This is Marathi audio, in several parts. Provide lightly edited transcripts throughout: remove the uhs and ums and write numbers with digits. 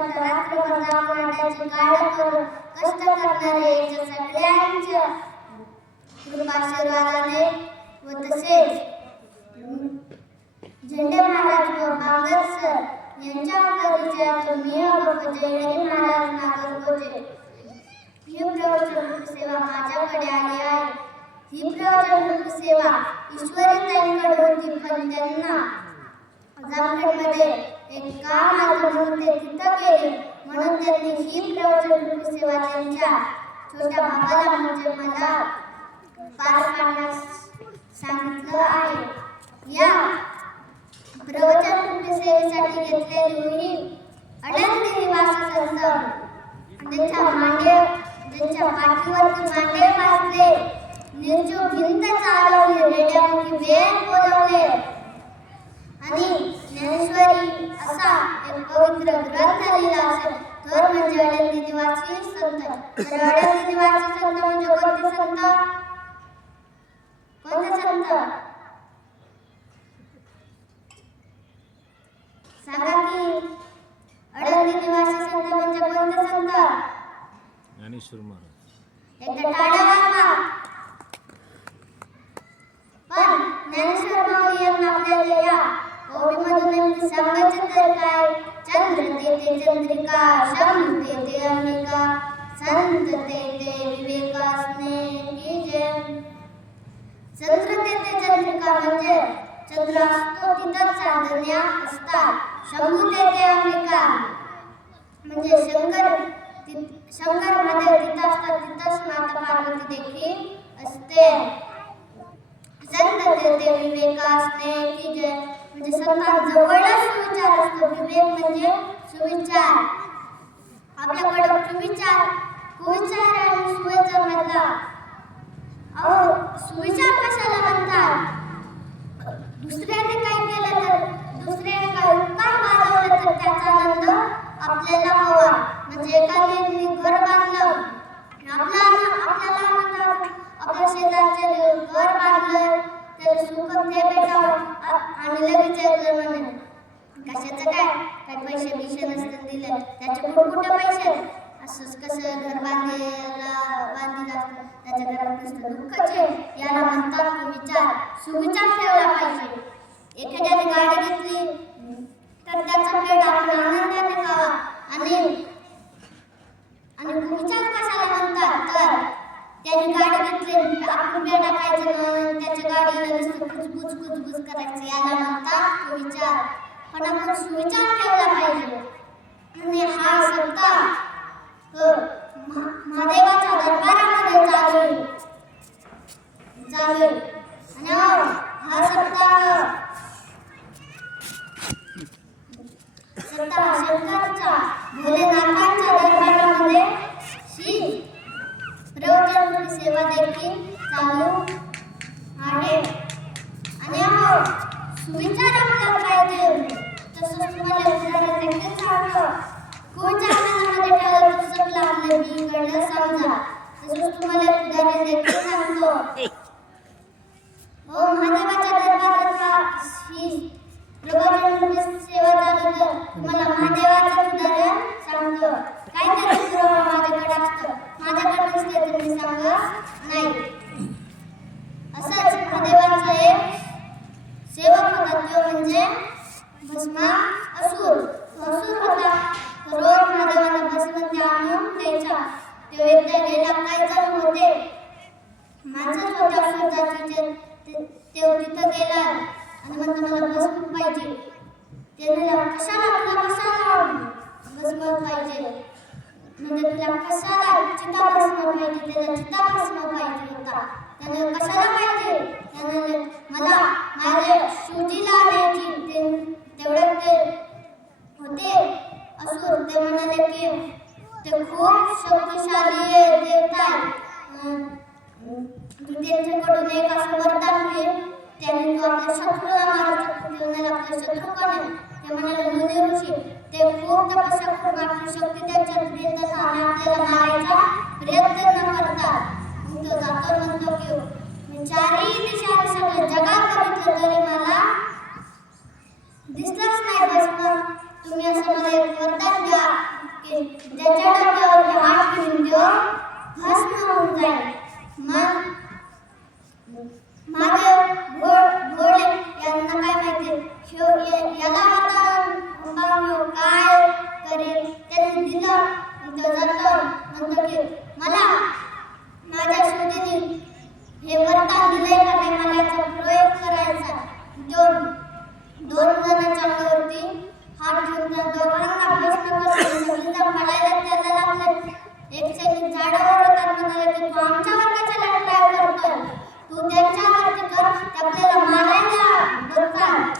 दिवसात रात्रभर जागून त्याची काळजी करून कष्ट करणारे सगळ्यांच्या कृपाशीर्वादाने व तसेच झेंडे महाराज व बांगर सर यांच्या परिचयातून मी जयहरी महाराज नागरगोजे ही प्रवचन सेवा माझ्याकडे आली आहे. ही प्रवचन सेवा ईश्वरी ताईंकडे होती, पण त्यांना जामखेडमध्ये एक काम आलं म्हणून ते तिथं गेले. म्हणून त्यांनी ही प्रवचन सेवा त्यांच्या छोट्या भावाला म्हणजे मला पार पाडण्यास सांगितलं आहे. या प्रवचन सेवेसाठी घेतलेली ही अडंती निवासी संत त्यांच्या पाठीवरती मांडे वाजले, निर्जीव भिंत चालवली, रेड्यामुखी वेद बोलवले आणि ज्ञानेश्वरी असा एक पवित्र ग्रंथ लिहिला असेल तर म्हणजे अडंती निवासी संत. तर अडंती निवासी संत म्हणजे कोणते संत? कोणते संत सांगा की? अडंती निवासी संत म्हणजे कोणते संत? ज्ञानेश्वर महाराज. एकदा टाळ्या वाजवा. पण ज्ञानेश्वर माऊली यांना आपल्याला या ओवीमधून नेमकी सांगायचं तर काय? चंद्र तेथे चंद्रिका, शंभ तेथे अंबिका, संत तेथे विवेकासने की जय. चंद्र तेथे चंद्रिका म्हणजे चंद्र असतो तिथंच चांदण्या असतात. शंभू तेथे अंबिका म्हणजे शंकर महादेव तिथं असतात, तिथंच माता पार्वती देखील असते. संत तेथे विवेकासने की जय म्हणजे संतांजवळच सुविचार असतो. विवेक म्हणजे सुविचार. आपल्याकडे सुविचार, कुविचार आणि सुविचार मधला सुविचार कशाला म्हणतात? दुसऱ्याने काय केलं तर, दुसऱ्याने काय उपकार मानवलं तर त्याचा आनंद आपल्याला हवा. म्हणजे एखाद्याने घर बांधलं, आपल्याला आनंद, आपल्या शेजारचे घर बांधलं तर सुख ते भेटावं आणि लगेच म्हणे कशाचं काय पैसे बिशे नसतात दिले, त्याचे कुठे पैसे, असंच कसं घर बांधिलं असतं त्याच्या घरात नुसतं दुःखचे. याला म्हणतात विचार. सुविचार ठेवला पाहिजे. एखाद्याने गाडी घेतली तर त्याचा पेट आपण आनंदाने खावा. आणि विचार कशाला म्हणतात तर त्याने गाडी घेतली आपण पेटा खायचं, त्याच्या गाडीला नुसतं कुजबुज करायचं, याला म्हणतात विचार. पण आपण सुविचार ठेवला पाहिजे. आणि हा सप्ताह महादेवाच्या दरबारामध्ये चालू आणि हा सप्ताह शंकरच्या भोलेनाथांच्या दरबारामध्ये श्री प्रवचन सेवा देखील चालू आहे. आणि सुविचार आपल्याला पाहिजे. तसंच तुम्हाला उदाहरण देखील सांगतो. कुविचार मनामध्ये ठेवलं तर सगळं आपलं बिघडलं समजा. तसंच तुम्हाला उदाहरण देखील सांगतो. महादेवाच्या दरबारात श्री प्रवचन सेवा चालू तर तुम्हाला महादेवाचं उदाहरण सांगतो. काहीतरी पुरावा माझ्याकडे असतं, माझ्याकडे नसते तर मी सांगत नाही. असंच महादेवाचा एक सेवक होता, तो म्हणजे भस्मासुर. असुर होता, रोज महादेवाला भस्म आणून द्यायचा. तो एकदा गेला, काय जण होते माणसंच होते असुर जातीचे. ते तिथं गेला आणि म्हणतो मला भस्म पाहिजे. त्याला कशाला भस्म पाहिजे म्हणजे तुला कशाला चिताभस्म पाहिजे? त्याला चिताभस्म पाहिजे होता. त्याने कशाला पाहिजे? त्याने मला माझ्या शिवजीला आणायची. तेवढे ते होते असुर. ते म्हणाले की ते खूप शक्तिशाली देवता आहे, त्यांच्याकडून एक असं वरदान मिळेल, त्याने तो आपल्या शत्रूला मारू शकतो. आपले शत्रू कोण आहे? ते म्हणाले मुनी ऋषी. ते खूप तपस्या करून आपली शक्ती त्यांच्यात देतात आणि आपल्याला मारायचा प्रयत्न करतात. तो जातो म्हणतो की मी चारही दिशांनी सगळं जगात बघितलं तरी मला दिसलंच नाही भस्म. तुम्ही असं मला एक वरदान द्या. की त्याच्या डोक्यावरती हात ठेवून तो भस्म होऊन जाईल. मग माझे भोळे यांना काय माहिती याला आता काय करेल. त्यांनी दिलं तो जातो म्हणतो की मला माझ्या शेवटीने हे वरदान दिलंय का नाही, मला याचा प्रयोग करायचा. दोन जणांच्या अंगावरती हात ठेवून त्या दोघांना भस्म करून सगळीजण पळायला त्याला लागले. एक सैनिक झाडावर होता, म्हणाले की तू आमच्यावर कशाला ट्राय करतोय, तू त्यांच्यावरती कर, ते आपल्याला मारायला बघतात.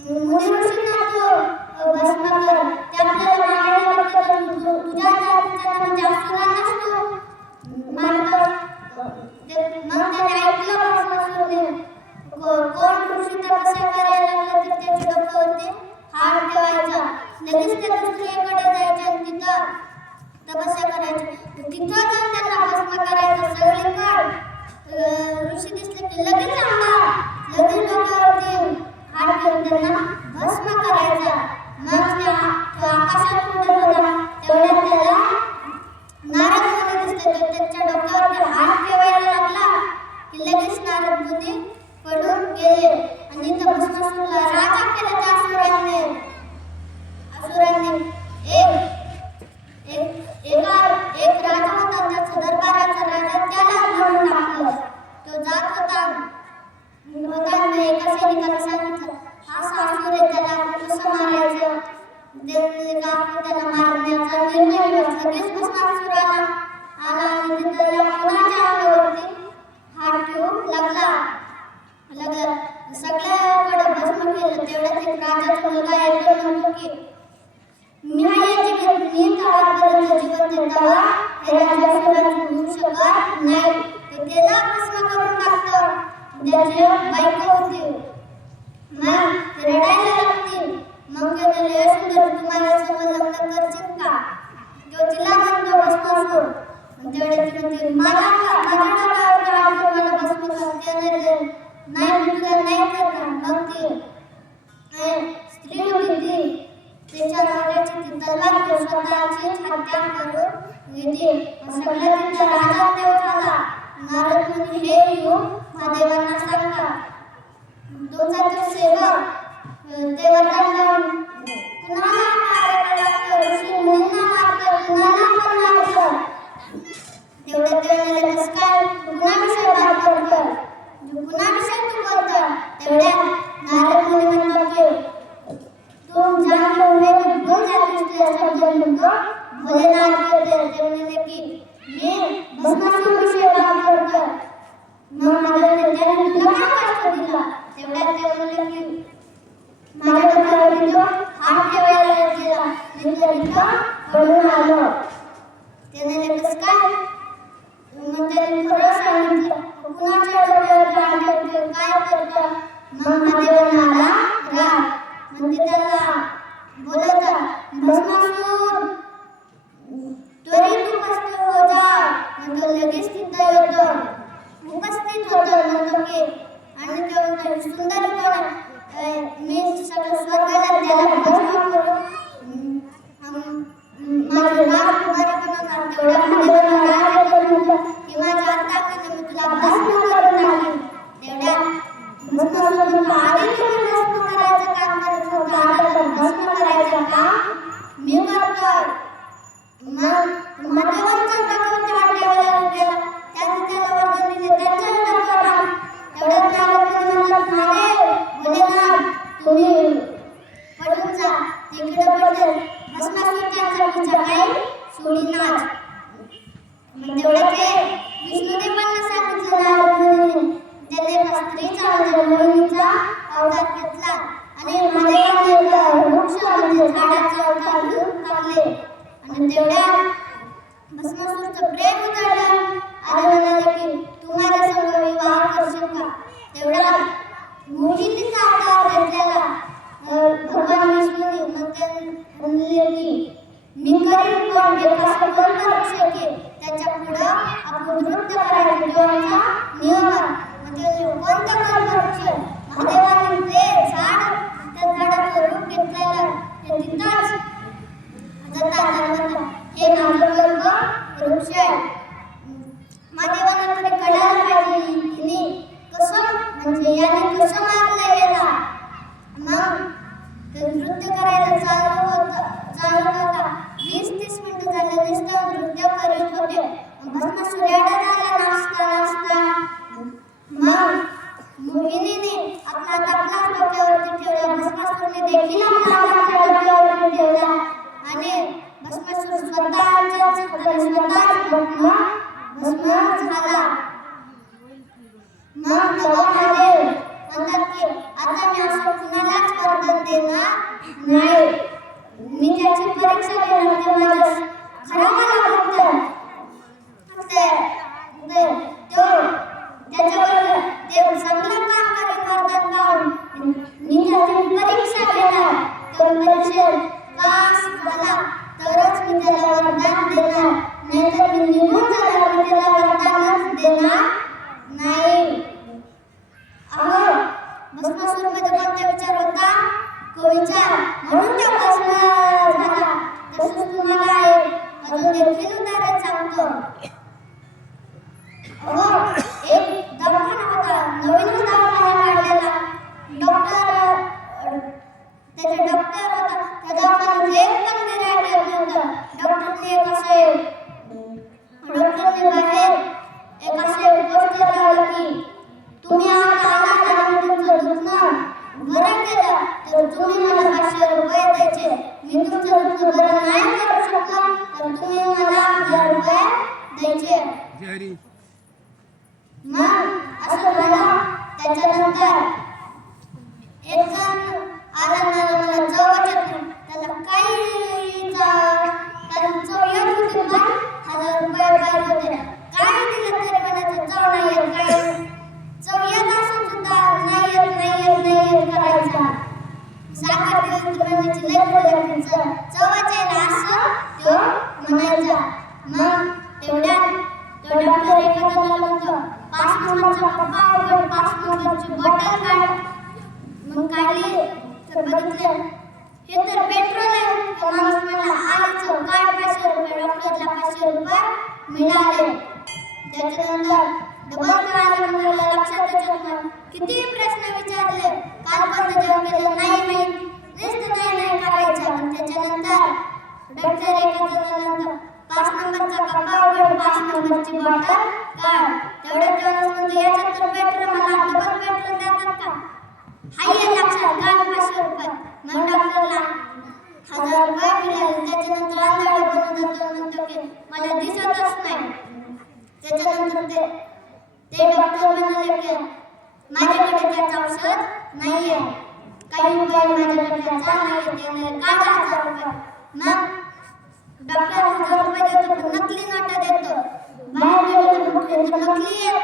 मुनी ऋषींना तू भस्म कर, ते आपल्याला मारायला बघतात. तुझ्या जातीच्या म्हणजे असुरांनाच तू मारतो. मग त्याने ऐकलं भस्मासुराने. कोण ऋषी तपस्या करायला लागला तर त्याच्या डोक्यावरती हात ठेवायचा. लगेच त्या दुसरीकडे जायचे आणि तिथं तपस्या करायची. तिथं जाऊन त्यांना भस्म करायचं. सगळीकडे ऋषी दिसले की लगेच डोक्यावरती हात ठेवून त्यांना भस्म करायचा. मग तो आकाशात उडत होता, तेवढ्यात त्याला नारद मुनी दिसले. तर त्याच्या डोक्यावरती हात ठेवायला लागला की लगेच नारद मुनी पडून गेले आणि इथं भस्मासुराला राजा केलं त्या असुरांनी. एक राजा होता, त्याचा दरबाराचा राजा, त्याला मारून टाकलं. तो जात होता एका सैनिकाला सांगितलं हा असुर आहे, त्याला कसं मारायचं. त्याला मारण्याचा निर्णय घेतला. लगेच भस्मासुर आला आणि तिथं कुणाच्या अंगावरती हात ठेवून लागला. सगळ्याकडे भस्म केलं. तेवढ्यात एक राजाचा मुलगा येतो, म्हणतो की मी आजपर्यंत जीवन देतावा हे राजा असुरांची होऊ शकत नाही. तो त्याला भस्म करून टाकतो. त्याची बायको होती. मग ते रडायला लागतील. मग त्याने सुंदर तुम्हाला समोर लग्न करशील का. तो तिला म्हणतो भस्मासुर. तेवढे ती म्हणते माझ्या डोक्यावरती हात ठेवून मला भस्म करते नाही, मी तुला नाही करणार. मग ती स्त्री होती ती त्याच्या नवऱ्याची ती तलवार घेऊन स्वतःची हत्या करून घेते. सगळ्या तिचा राजा देव झाला. नारद मुनी हे येऊन महादेवांना सांगतात. तुमचा तो सेवक ते वरदान लावून कुणाला मारायला लागतो, ऋषी मुनींना मारतो, कुणाला पण मारतो. तेवढ्या कसं काय कुणाविषयी बात करतो, कुणाविषयी तू बोलतो. तेवढ्या नारद मुनी म्हणतात की तुम जानते हुए भी भूल जाते इसलिए शब्द तुमको भोलेनाथ कहते हैं. ते म्हणाले की मी भस्मासुर विषयी बात करतो. मग महादेवाने त्याने तुला काय कष्ट दिला. तेवढ्यात ते म्हणले की माझ्या डोक्यावरती तो हात ठेवायला गेला, नंतर इथं पडून आलो. त्याने कसं काय. मग त्याने खरं सांगितलं कुणाच्या डोक्यावरती हात ठेवतो, काय करतो. मग महादेवांना आला राग. मग ते त्याला बोलतात भस्मासुर त्वरित उपस्थित हो जा. मग तो लगेच तिथं येतो, उपस्थित होतो. म्हणतो की आणि ते म्हणतो सुंदर कोण मी सगळं स्वर्गाला त्याला भस्म करून माझे राजकुमारी बनवणार. तेवढ्या महादेवाला राग येतो. म्हणतो की माझ्या अंगाने मी तुला भस्म करून टाकेन. तेवढ्या भस्मासुर म्हणतो आधी तुम्ही भस्म करायचं काम करत होता, आता भस्म करायचं काम मी करतोय. मग महादेवांच्या डोक्यावरती हात ठेवायला गेला. त्यांनी त्याला वरदान दिले, त्यांच्याच डोक्यावर. तेवढ्यात नारद मुनी म्हणतात महादेव भोलेनाथ तुम्ही पडून जा. तिकडे पडले भस्मासुर त्यांचा विचार काही सोडीनाच. मग तेवढ्यात ते विष्णुदेवांना सांगितलं नारद मुनीने. त्याने एका स्त्रीचा म्हणजे मोहिनीचा अवतार घेतला आणि महादेवाने वृक्ष म्हणजे झाडाचा अवतार घेऊन टाकले. आणि तेवढ्या भस्मासुरचं प्रेम उतरलं आणि म्हणाले की तू माझ्या संग विवाह करशील का. तेवढा मोहिनीचा अवतार घेतलेला भगवान विष्णूने. मग ते म्हणले की मी करीन पण एका कोण करू शकेल त्याच्या पुढं आपण नृत्य करायचं देवाचा नियम आहे. म्हणजे कोणतं कल्पवृक्ष महादेवाने ते झाड त्या झाडाचं रूप घेतलेलं ते तिथंच जातात आणि म्हणतात, हे माझं वर्ग वृक्ष आहे. महादेवांना तरी कळायला पाहिजे हिने कसं म्हणजे याने कसं मारलं याला. मग ते नृत्य करायला चालू होता. 20-30 मिनिटं झाले नुसतं नृत्य करीत होते. भस्मासूर एवढा झाला नाचता. मग मोहिनीने आपला हात आपल्याच डोक्यावरती ठेवला. भस्मासूरने देखील आपला हात आपल्या डोक्यावरती ठेवला आणि भस्मासूर स्वतःच भस्म झाला. मग तेव्हा महादेव म्हणतात की आता मी असं कुणालाच वरदान देणार नाही. मी त्याची परीक्षा घेणार. ते माझं खरं मला वाटतं त्याच्यावर ते चांगलं काम करेल वरदान पाहून मी त्याची परीक्षा घेणार. तो परीक्षेत पास झाला तरच मी त्याला वरदान देणार, नाहीतर मी निघून जाणार मी त्याला वरदानच देणार नाही. अहो भस्मासूरमध्ये कोणता विचार होता? विचार म्हणून त्या भस्म झाला. तसंच तुम्हाला अजून देखील उदाहरण सांगतो. अहो एक दवाखाना होता, नवीन दवाखाना काढलेला. त्याचा डॉक्टर होता. त्या दवाखान्यात एक पण गिऱ्हाईक येत नव्हतं. डॉक्टरने बाहेर एक असे पोस्टर लावलं की तुम्ही आला आणि तुमचं दुखणं बरं केलं तर तुम्ही मला 500 रुपये द्यायचे. मी तुमचं दुखणं बरं नाही करू शकलो तर तुम्ही मला 1000 रुपये द्यायचे. मग असं झालं. त्याच्यानंतर एक जण आला मला चवच त्याला काही त्याला चव येत होती पण 1000 रुपये पाहिजे होते. काय दिलं तरी म्हणायचं चव नाही येत, काय चव येत असून सुद्धा नाही येत करायचा. साखर दिली तर म्हणायची लय गोड चवच आहे ना असं तो म्हणायचा. मग तेवढ्यात तो डॉक्टर एका जणाला म्हणतो 5 नंबरचा पप्पा वगैरे 5 नंबरची बॉटल काढ. मग काढली तर बघितलं हे तर पेट्रोल आहे. तो माणूस म्हणला आलीच काढ 500 रुपये. डॉक्टरला 500 रुपये मिळाले. त्याच्यानंतर डबल कळालं मला लक्षातच येत नाही. किती प्रश्न विचारले काल कोणतं जेवण केलं नाही माहीत नुसतं नाही करायचं. आणि त्याच्यानंतर डॉक्टर एका जणानंतर 5 नंबरचा कप्पा उघड 5 नंबरची बॉटल काढ. तेवढं जेवण म्हणजे याच्यात तर पेट्रोल मला डबल पेट्रोल देतात का? हाय लक्षात काढ 500 रुपये. मग डॉक्टरला 1000 रुपये मिळाले. त्याच्यानंतर आंधळे बनून जातो म्हणतो की मला दिसतच नाही. त्याच्यानंतर ते डॉक्टर म्हणाले की माझ्याकडे त्याचं औषध नाहीये, काही उपाय माझ्याकडे त्याचा नाही देणारे काढा 1000 रुपये. मग डॉक्टर 1000 रुपये देतो पण नकली नोट देतो. बाहेर गेलो तर नकली आहे.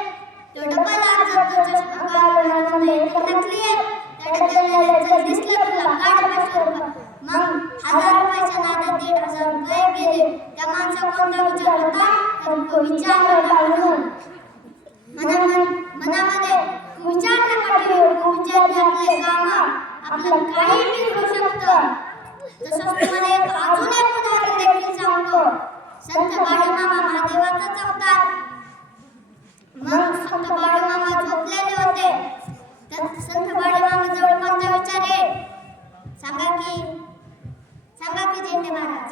तो डबल आज जातो चष्मा काढून नकली आहे. त्याला दिसलं तुला काढ 500 रुपये. मग 1000 रुपयाच्या नादात 1500 रुपये गेले. त्या माणसा कोणता विचार होता तर तो विचार होता म्हणून मनामध्ये विचार नका ठेवू. विचारने आपले काम आपलं काही बिघडू शकतं. तसंच तुम्हाला अजून एक उदाहरण देखील सांगतो. संत बाळूमामा महादेवाचाच अवतार. मग संत बाळूमामा झोपलेले होते. तर संत बाळूमामा जवळ कोणता विचार आहे सांगा की झेंडे महाराज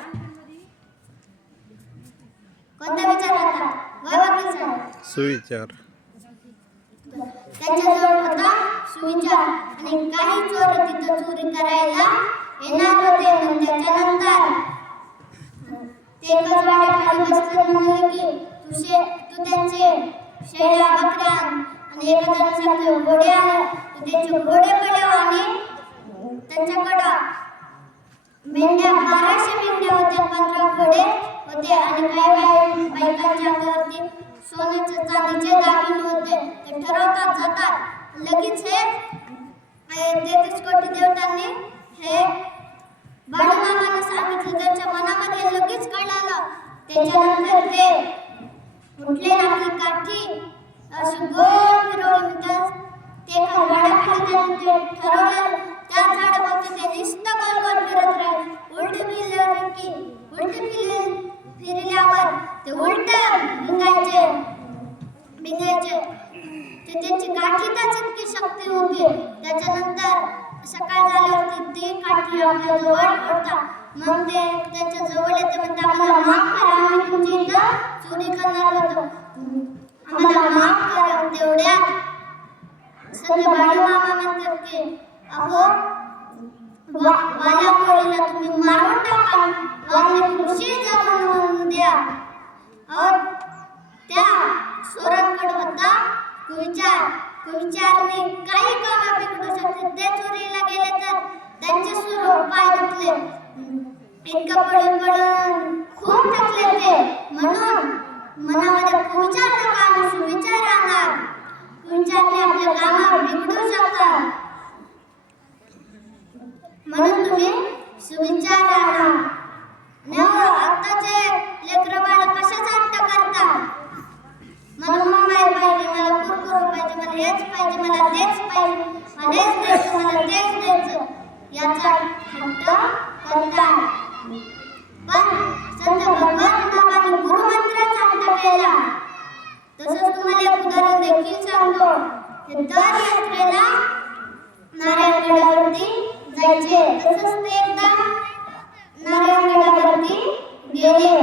कोणता विचार होता? वैवाहिक सुविचार. त्यांच्याजवळ होता सुविचार. आणि काही चोर तिथं चोरी करायला येणार होते. पण त्याच्यानंतर ते कसवाड्याखाली बसले म्हणाले की तू त्यांचे शेळ्या बकऱ्या आणि एका जण सांगतो घोडे तू त्यांचे घोडे पडव आणि त्यांच्याकडं मेंढ्या 1200 मेंढ्या होत्या, 15 घोडे होते आणि काही बायकांच्या अंगावरती सोन्याचे चांदीचे दागिने होते. ते ठरवतात जातात लगेच हे 33 कोटी देवतांनी हे बाळूमामाने सांगितलं. त्यांच्या मनामध्ये लगेच कळालं. त्याच्यानंतर ते उठले आपली काठी अशी गोल फिरवली. ते एका झाडाखाली त्यांनी ते ठरवलं. त्या झाडावरती ते नुसतं गोल फिरत राहिले. उलटी काठी आपल्या जवळ ओढतात. मग ते त्यांच्या जवळ येते म्हणते आम्हाला माफ करा, आम्ही तुमची इथं चोरी करणार होतो, आम्हाला माफ करा. तेवढ्यात संत बाळूमामा म्हणतात की अहो वाल्या कोळीला तुम्ही मारून टाका, वाघने खुशी जगून द्या. अहो त्या चोरांकडे होता कुविचार, कुविचारने काही काम बिघडू शकते. ते चोरीला गेले तर त्यांचे सुर पाय दुखले, इतकं पडून पडून खूप थकले ते. म्हणून मनामध्ये कुविचार काम सुविचार आणा, कुविचारने आपल्या कामावर बिघडू शकतात. म्हणून तुम्ही सुविचार आणा. आताचे लेकरं बाळ कशाचा हट्ट करतात? मला मोबाईल पाहिजे, मला कुरकुरे पाहिजे, मला हेच पाहिजे, मला तेच पाहिजे, मला हेच द्यायचं, मला तेच द्यायचं, याचा हट्ट करतात. पण संत भगवान बाबांनी गुरुमंत्राचा हट्ट केला. तसंच तुम्हाला एक उदाहरण देखील सांगतो. दर यात्रेला नारायणगडावरती जायचे. तसंच ते एकदा नारायणगडावरती गेले.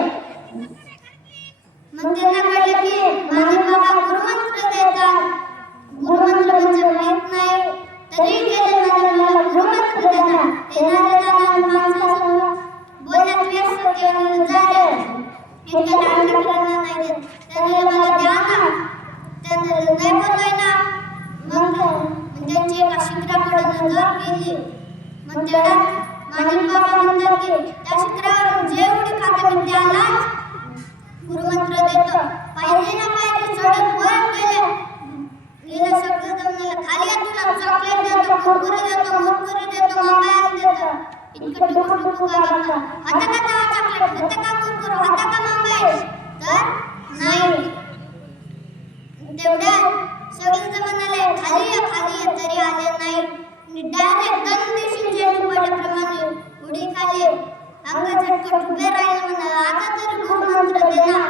मग त्यांना कळलं की माझे बाबा गुरुमंत्र देतात. गुरुमंत्र म्हणजे माहित नाही तरी गेले माझे मला गुरुमंत्र देतात. येणाऱ्या माणसासमोर बोलण्यात व्यस्त केलं झाले. इतक्या लहान नाही देत. त्यांना मला द्या ना, त्यांना नाही बोललोय ना. मग त्यांची एका शिखराकडे नजर गेली. मग तेवढ्यात माणिक बाबा म्हणतात की त्या शिखरावरून जे उडी खाते मी त्यालाच गुरुमंत्र देतो. पाहिजे ना पाहिजे चढत वर गेलं सगळं जमलं. खाली तुला चॉकलेट देतो, कुरकुरे देतो, मुरकुरे देतो, मोबाईल देतो. इतकं टुकू का बघा, आता का तेव्हा चॉकलेट, आता का कुरकुरे, आता का मोबाईल? तर नाही. तेवढ्यात सगळं जमलं खाली तरी आले नाही. डायरेक्ट दोन दिवशी झेंडू पडल्याप्रमाणे उडी खाली. अंग झटकट उभे राहिले म्हणा आता तरी गुरुमंत्र दे ना.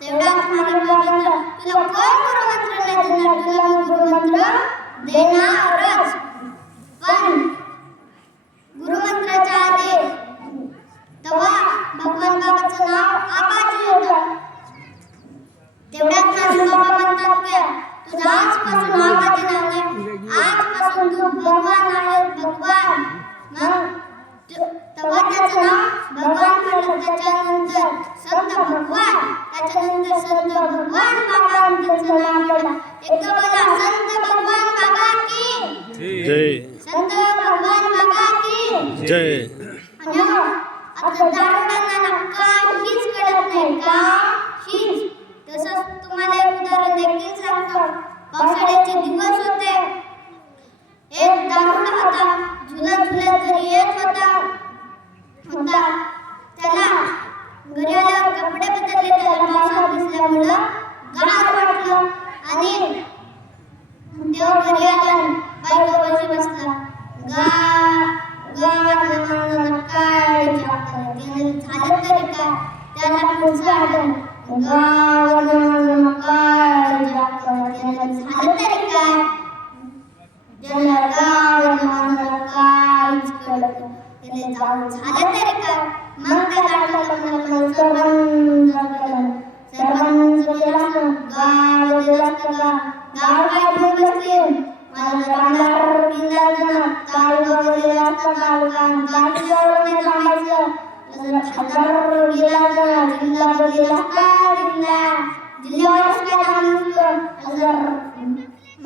तेवढ्यात माझ्या बाबांना तुला कोण गुरुमंत्र नाही देणार, तुला मी गुरुमंत्र देणारच. पण गुरुमंत्राच्या आधी तेव्हा भगवान बाबाचं नाव आबाजी होतं. तेवढ्यात माझे बाबा म्हणतात की तुझं आजपासून आबाजी नाव नाही, आजपासून तू भगवान आहे भगवान. मग तेव्हा त्याचं नाव भगवान पडलं. त्याच्यानंतर संत भगवान, त्याच्यानंतर संत भगवान बाबा त्यांचं नाव पडलं. एकदा बोला संत भगवान बाबा की जय, संत भगवान बाबा की जय. आणि आता दारुड्यांना काहीच कळत नाही, काहीच. तसंच तुम्हाला एक उदाहरण देखील सांगतो. पावसाळ्याचे दिवस होते. एक दारुडा होता, झुलत घरी येत होता. त्याला घरी आल्यावर कपडे बदलले. त्याला पावसात भिजल्यामुळं गार वाटलं आणि तेव्हा घरी आला बायकोपाशी बसला. गावातल्या माणसाला काय विचारतात, त्याने झालं तरी काय? त्याला पुढचं आलं गावातल्या माणसाला काय विचारतात, त्याने झालं तरी काय? त्याला गावातल्या माणसाला काहीच कळत नाही. त्याने जाऊन झालं तरी काय? मग त्याला आठवलं सरपंच गेला असं गाव गेला असतं का? गाव काय घेऊन बसले? मला रामदार किल्ला ना तालुका गेला असता तालुका गाडीवर नाही जमायचं. जर खासदार गेला असता जिल्हा गेला असता जिल्ह्यावरच काय काम नसतं. जर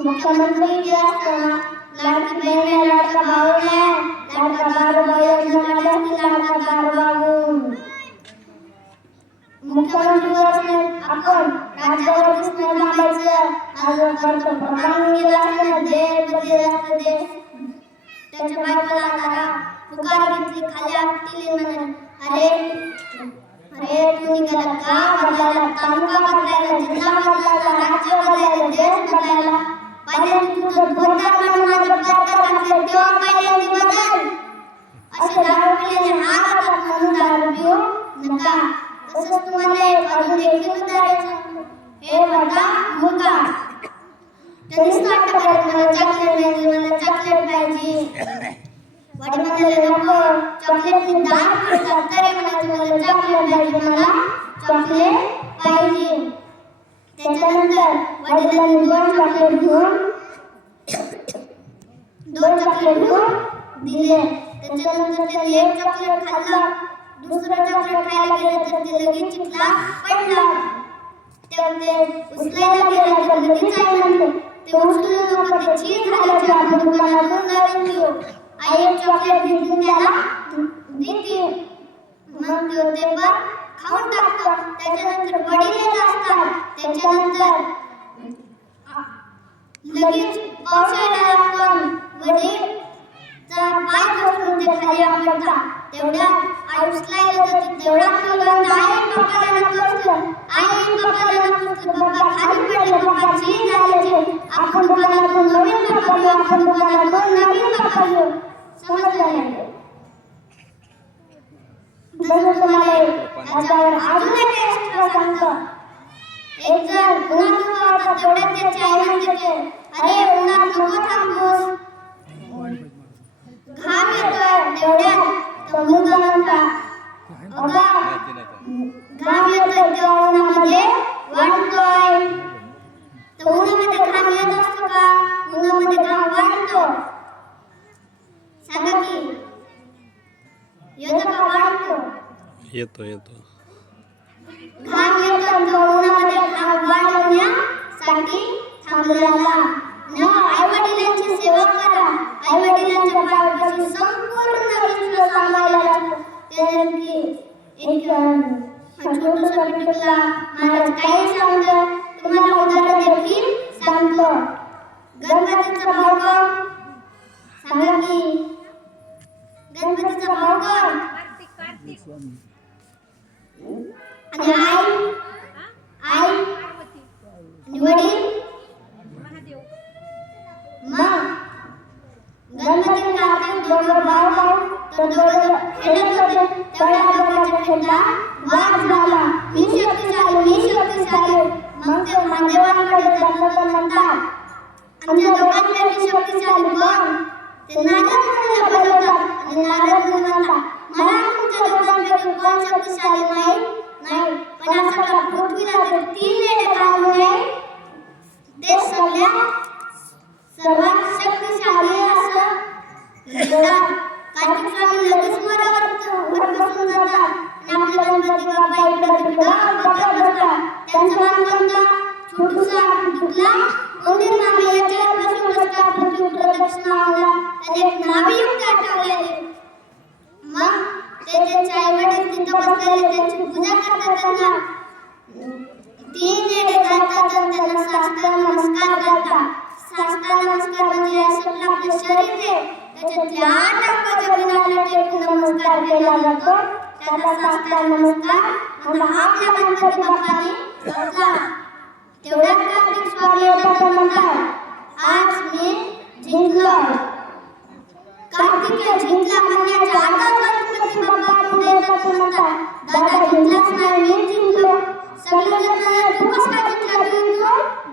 मुख्यमंत्री गेला असता ना लाडकी बहीण नाही, लाडका भाऊ नाही, लाडका दारोगा योजना काढली असती, लाडका दारोगाहून मुख्यमंत्रीवरच नाही आपण राज्यावरतीच नाही थांबायचं. आज पंतप्रधान गेला असता ना देश बदलेला असता देश. त्याच्या बायकोला आणारा पुकार घेतली, खाली आपटीली म्हणाले अरे तू निघाला गाव बदलायला, तालुका बदलायला, जिल्हा बदलायला, राज्य बदलायला, देश बदलायला. पहिल्यांदा तुझं धोतर म्हणून माझं पत्ता टाकले तेव्हा पहिल्यांदा बदल. असे दारू पिल्याने हात होतात म्हणून दारू पिऊ नका. तसंच तुम्हाला एक अजून देखील उदाहरण सांगतो. एक होता मुलगा, त्यांनीच नाटक करत मला चॉकलेट पाहिजे, मला चॉकलेट पाहिजे. वडील म्हणाले नको चॉकलेटनी दात पडतात तरी म्हणायचे मला चॉकलेट पाहिजे मला चॉकलेट पाहिजे. त्याच्यानंतर वडिलांनी दोन चॉकलेट घेऊन दिले. त्याच्यानंतर त्यांनी एक चॉकलेट खाल्लं दुसरं चॉकलेट खायला गेले तर ते लगेच चिखलात पडलं. ते उचलायला गेला तर लगेच आई म्हणते ते उचलू नको ते चीज झाल्याचे आपण दुकानातून नवीन घेऊ. आई एक चॉकलेट घेऊन त्याला देते मग ते पण खाऊन टाकतो. त्याच्यानंतर वडील येत असतात. त्याच्यानंतर लगेच पाऊस यायला लागतो. वडीलचा पाय घसरून ते खाली आपटतात. तेवढ्यात आई उचलायला जाते. तेवढ्यात मुलगा आई पप्पाला नको आई पप्पाला नको पप्पा खाली पडले पप्पा चीज आल्याचे आपण दुकानातून नवीन पप्पा घेऊ आपण दुकानातून नवीन पप्पा घेऊ. समजलं नाही तसं तुम्हाला याच्यावर अजून एक एक्स्ट्रा सांगतो. एक जण उन्हात उभा होता. तेवढ्यात त्याची आई म्हणते की अरे उन्हात नको थांबूस घाम येतोय. तेवढ्यात तो मुलगा म्हणता अगं घाम येतोय तेव्हा उन्हामध्ये वाढतोय. तर उन्हामध्ये घाम येत असतो का? उन्हामध्ये घाम वाढतो. सांगा की येतो का वाढतो? येतो घाम येतो तो उन्हामध्ये घाम वाढवण्यासाठी थांबलेला. आई वडिलांची सेवा करा. आई वडिलांच्या पायापाशी संपूर्ण विश्व सांभाळलेला असतो. त्यानंतर एक छोटंसं पिटुकला महाराज काही सांगतो तुम्हाला उदाहरण देखील सांगतो. गणपतीचा भाऊ कोण? सांगा की गणपतीचा भाऊ कोण? आणि आई वडील मग गणपती कार्तिक दोघं भाऊ तर दोघं खेळत होते. तेवढ्या दोघांच्या खेळला वाद झाला. मी शक्तिशाली मग ते महादेवांकडे जातात म्हणतात आमच्या दोघांपैकी शक्तिशाली कोण? ते नारद मुनीला बोलवतात आणि नारद मुनी म्हणतात मला तुमच्या दोघांपैकी कोण शक्तिशाली माहीत नाही पण असं का पृथ्वीला ते 3 लेणे काढून नये ते सर्वात शक्तिशाली असं बोलतात. कार्तिक स्वामी लगेच वर बसून जातात आणि आपले गणपती बाप्पा इकडं तिकडं बघत बसतात. त्यांचं मन कोणतं? छोटूसा दुखला उंदीर नामे याच्यावर बसून बसतात. पृथ्वी प्रदक्षिणा होणार आणि एक नाभियुक्त आठवलेली. मग ते त्यांचे आई वडील तिथं बसलेले त्यांची पूजा करतात. त्यांना 3 येडे घालतात आणि त्यांना साष्टांग नमस्कार घालतात. साष्टांग नमस्कार म्हणजे असं आपलं शरीर आहे त्याच्यातल्या 8 अंगाच्या बिनाला टेकून नमस्कार केला जातो. त्याला साष्टांग नमस्कार म्हणतात. आपल्या गणपती बाप्पाने बसला. तेवढ्यात कार्तिक स्वामी येतात म्हणतात आज मी जिंकलो. कार्तिकेय जिंकला म्हणण्याच्या आताच गणपती बाप्पा पुढे येतात म्हणतात दादा जिंकलाच नाही मी जिंकलो. सगळे जण म्हणाले तू कसा जिंकला? तू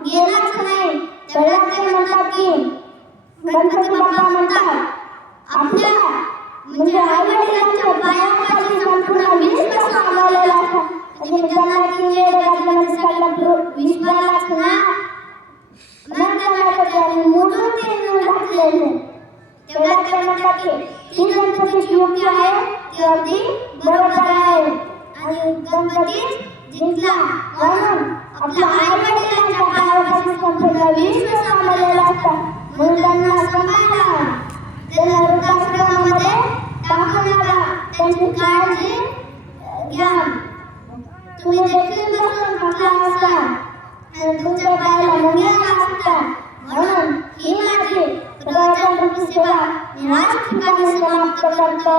गेलाच नाही. तेवढ्यात ते म्हणतात की गणपती बाप्पा म्हणतात आपल्या म्हणजे आई वडिलांच्या पायापाशी संपूर्ण विश्व सांभाळलेलं असतं. म्हणजे मी त्यांना 3 वेळा घातलं ते सगळं विश्वालाच ना मग त्यांना वाटतं मोठं ते घातलेलं. तेवढ्यात ते म्हणतात की ती गणपतीची युक्ती आहे ती अगदी बरोबर आहे आणि गणपतीच जिंकला. म्हणून आपल्या आई वडिलांच्या पायापाशी संपूर्ण विश्व सांभाळलेलं असतं म्हणून त्यांना सांभाळा. त्यांना वृद्धाश्रमामध्ये टाकू नका. त्यांची काळजी घ्या. तुम्ही देखील बसून थकला असाल आणि तुमच्या पायाला मुंग्या असतात. म्हणून ही माझी प्रवचन सेवा मी याच ठिकाणी समाप्त करतो.